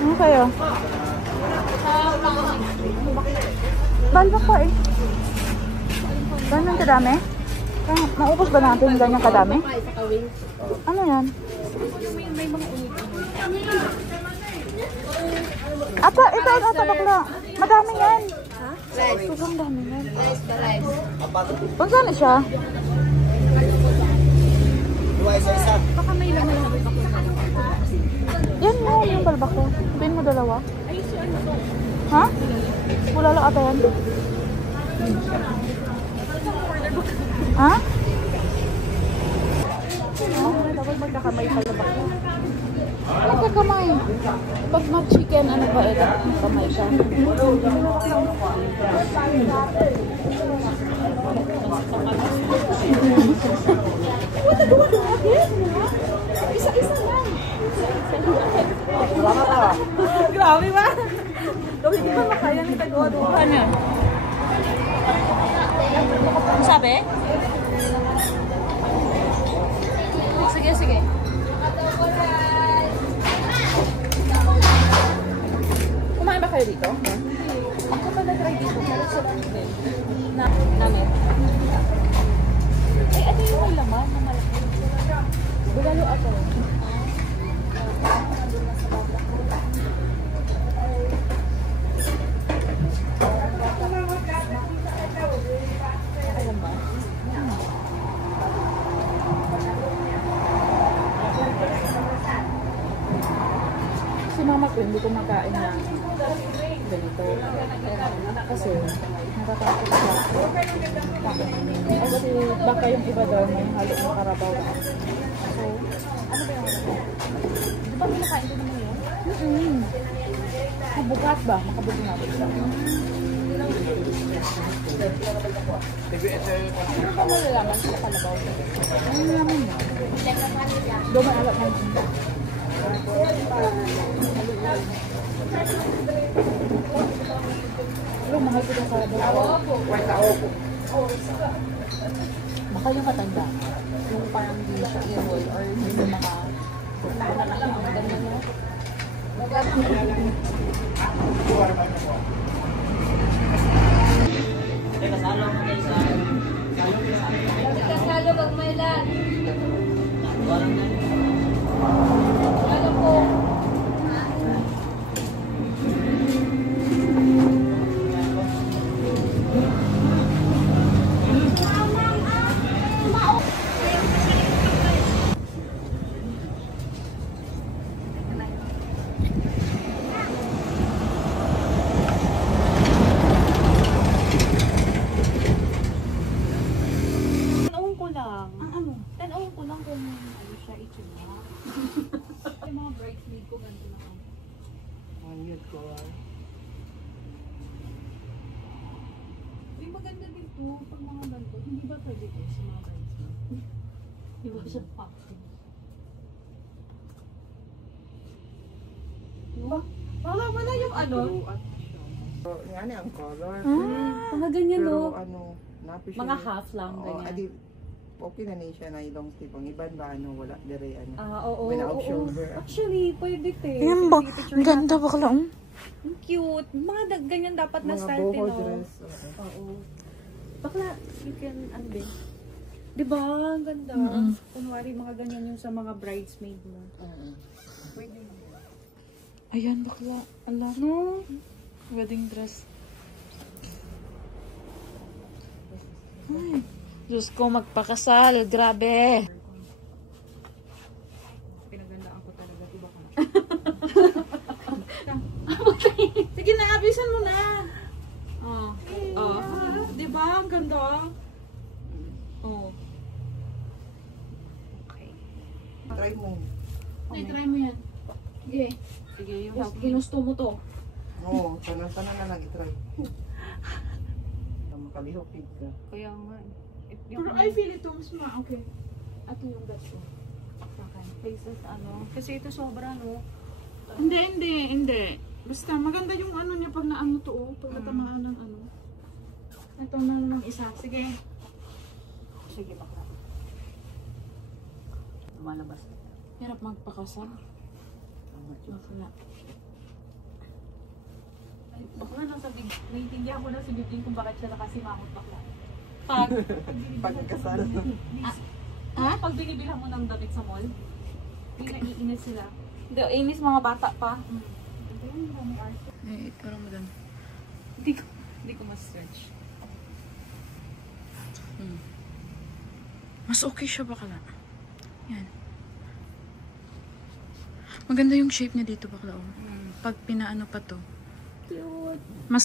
Ano kayo? Balbak pa eh. Ganyan kadami? Naubos ba natin ganyan kadami? Ano yan? Apa, ito bakla. Madami yan. Sobrang dami yan. Kung saan siya? Baka may laman na ako. Yan mo, yung balbak ko. Sabihin mo dalawa. Ha? Wala lang ata yan. Ha? Dapat magkakamay sa labak. Ano kakamay? Pag mag-chicken, ano ba ito? Kamay siya. Isa-isa lang. Grabe ba? Daw hindi ka makaya ng taguaduhan niya. Ano sabi? Sige, sige. Kumain ba kayo dito? Ako pa na-try dito. Pero sa din. Namin. Ay, ano yung may laman na malaki? Bulalo ako. Si mama ko hindi kumakain na ganito. Kasi natatakot siya. O kasi baka yung iba daw may halo ng karabaw. So, ano ba yung ano? Di ba kinakain ko naman yun? Mabukat ba? Makabuti natin siya. Ano ba malalaman sa kalabaw? Ano naman mo? Doon may alat ng pero mahal ko sa karabaw. Baka yung katanda. Yung parang hindi siya i-roll or yung mga ganyan mo. Kasalo pag may lag. Ano po? Tanong ko lang kung ano siya itsura. Yung mga bridesmaid ko ganito na ako. Mangyad ko Yung maganda dito, pag mga ganito, hindi ba pwede ko sa mga bridesmaid? Di ba siya popping? Wala yung ano? Nga niya ang color. Mga ganyan Pero no? ano, napi siya. Mga half lang, Oo, ganyan. adi, okay na niya siya na yung long sleeve. Ang iban ba ano, wala dire ano. Oo. May na-off shoulder. Actually, pwede te. Yan ba? Ang ganda bakla. Ang cute. Mga ganyan dapat na Mga style boho no? dress. Oo. Bakla, you can, ano din? Diba? Ang ganda. Kunwari, mga ganyan yung sa mga bridesmaid mo. Pwede mo. Ayan bakla. Ala no. Wedding dress. Ay. Diyos ko, magpakasal. Grabe. Pinagandaan ko talaga. Iba ka na. Sige na, abisan mo na. Diba? Ang ganda. Okay. Try mo. Ay, try mo yan. Sige. Sige, yung ginusto mo to. Oo, sana na lang itry. Makalihok ka. Kaya nga. Pero I feel ito mas okay. Ato yung gasto. Saka places ano. Kasi ito sobra no. Hindi. Basta maganda yung ano niya pag naano to oh. Pag natamaan ng ano. Ito na lang isa. Sige. Sige bakla. Lumalabas. Hirap magpakasal. Tama siya. Bakla. Bakla nasa video. Naiintindihan ko na si Bibing kung bakit siya nakasimangot bakla. Pagkasal. Pag binibilhan mo ng damit sa mall, hindi naiinis sila. Hindi, inis mga bata pa. Eh, parang madami. Hindi ko mas-stretch. Mas okay siya bakla. Yan. Maganda yung shape niya dito bakla. Oh. Pag pinaano pa to. Cute. Mas